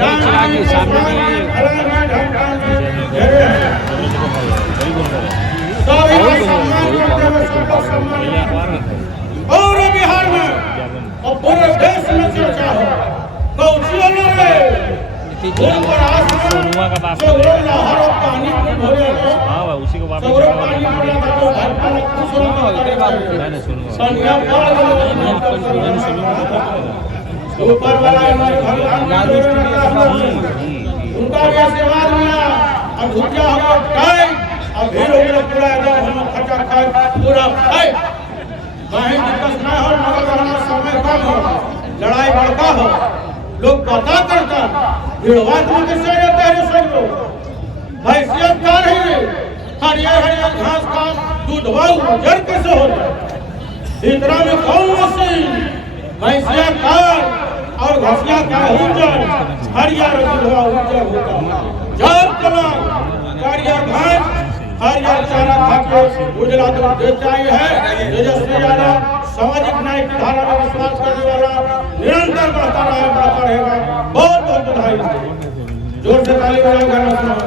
के सामने पूरे बिहार में और पूरे देश में चर्चा हो सोनुआ का बाप हाँ उसी को वापस ऊपर वाला उनका भी आशीर्वाद मिला। अब भूजा हम लोग खाए, अब भीड़ हो गया पूरा एकदम हम लोग खचा खाए पूरा खाए। कहीं दिक्कत न हो, मगर हमारा समय कम हो, लड़ाई बड़का हो, लोग पता करता भीड़वाद में कैसे रहते हैं सब लोग। भैंसियत का नहीं, हरियर हरियर घास का दूधवा उजर कैसे होता है, इतना में कौन मशीन भैंसिया का और घसिया का उजर हरियर दूधवा उजर होता है। जब चला हरियर घास हरियर चारा खा के उजला दूध देता ही है। तेजस्वी यादव सामाजिक न्याय की धारा में विश्वास करने वाला, निरंतर बढ़ता रहेगा। बहुत बहुत बधाई, जोर से ताली बजाओ।